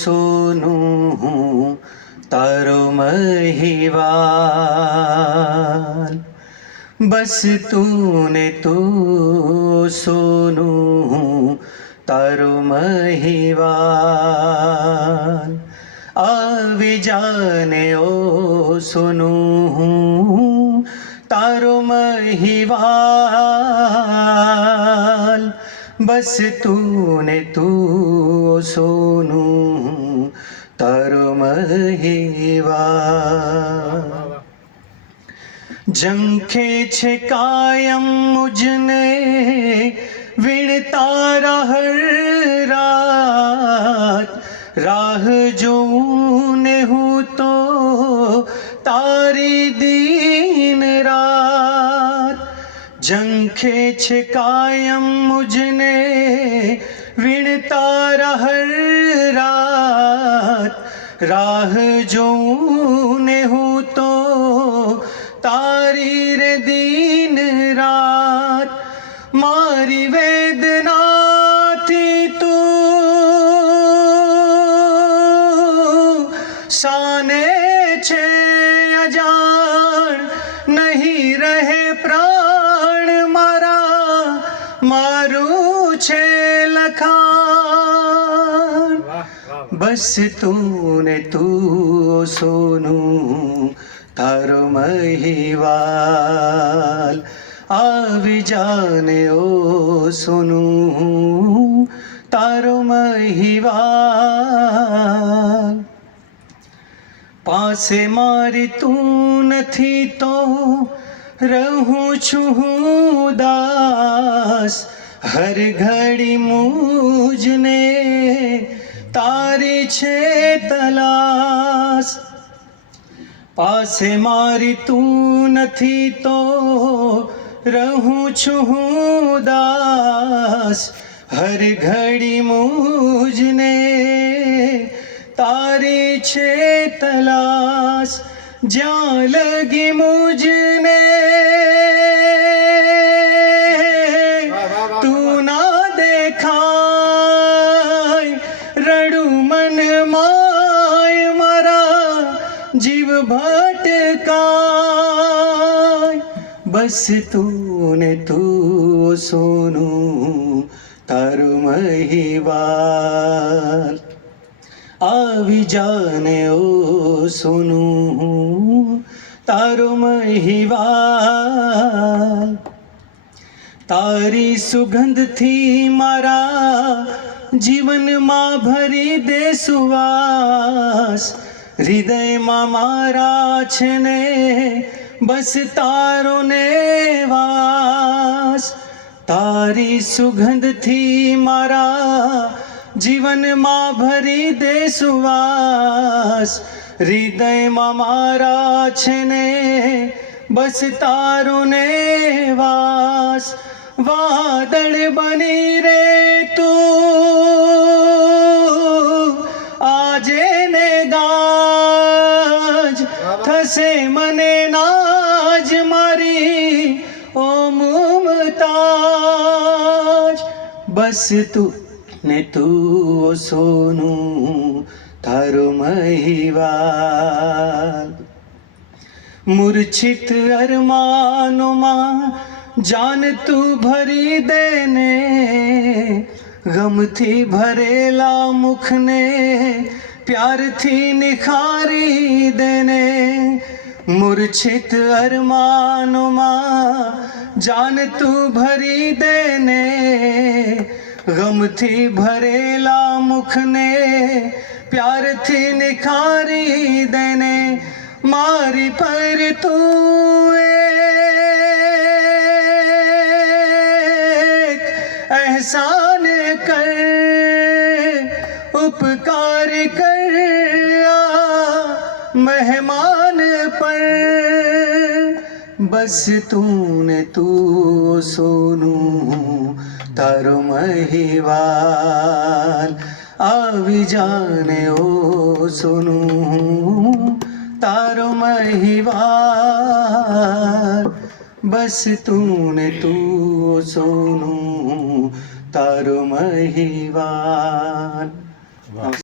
સોનું તારો મહિવાલ. બસ તું ને તું સોનું તારો મહિવાલ. આવી જાને ઓ સોનું તારો મહિવાલ. બસ તું ને તું સોનું તારો મહિવાલ. ઝંખે છે કાયમ મુજને વીણતા હર રાત. રાહ જોઉં ને હું તો તારી દીન રાત. ઝંખે છે કાયમ મુજને વીણતા હર રાત. રાહ જોઉં ને હું તો તારી રે દીન રાત. મારી વેદનાથી તું શાને છે અજાણ. નહીં રહે પ્રાણ મારા મારું છે લખાણ. બસ તું ને તું સોનું તારો મહિવાલ. આવી જાને ઓ સોનું તારો મહિવાલ. પાસે મારી તું નથી તો રહું છું હું ઉદાસ. હર ઘડી મુજને તારી છે તલાશ. પાસે મારી તું નથી તો રહું છું હું ઉદાસ. હર ઘડી મુજને તારી છે તલાશ. જ્યાં લગી મુજને તું ના દેખાય. રડું મન માય મારા જીવ ભટકાય. બસ તું ને તું સોનું તારો મહિવાલ. આવી જાને ઓ સોનું તારો મહિવાલ. તારી સુગંધથી મારા જીવનમાં ભરી દે સુવાસ. હૃદયમાં મારા છે ને બસ તારો ને વાસ. તારી સુગંધથી મારા જીવનમાં ભરી દે સુવાસ. હૃદયમાં મારા છે ને બસ તારો ને વાસ. વાદળ બની રે તું આજે ને ગાજ. થશે મને નાજ મારી ઓ મુમતાજ. બસ તું ને તું સોનું તારો મહિવાલ. મૂર્છિત અરમાનોમાં જાન તું ભરી દેને. ગમથી ભરેલા મુખને પ્યારથી નિખારી દેને. મૂર્છિત અરમાનોમાં જાન તું ભરી દેને. ગમથી ભરેલા મુખને પ્યારથી નિખારી દેને. મારી પર તું એક એહસાન કર. ઉપકાર કર આ મહેમાન પર. બસ તું ને તું સોનું તારો મહિવાલ. આવી જાને ઓ સોનું તારો મહિવાલ. બસ તું ને તું સોનું તારો મહિવાલ.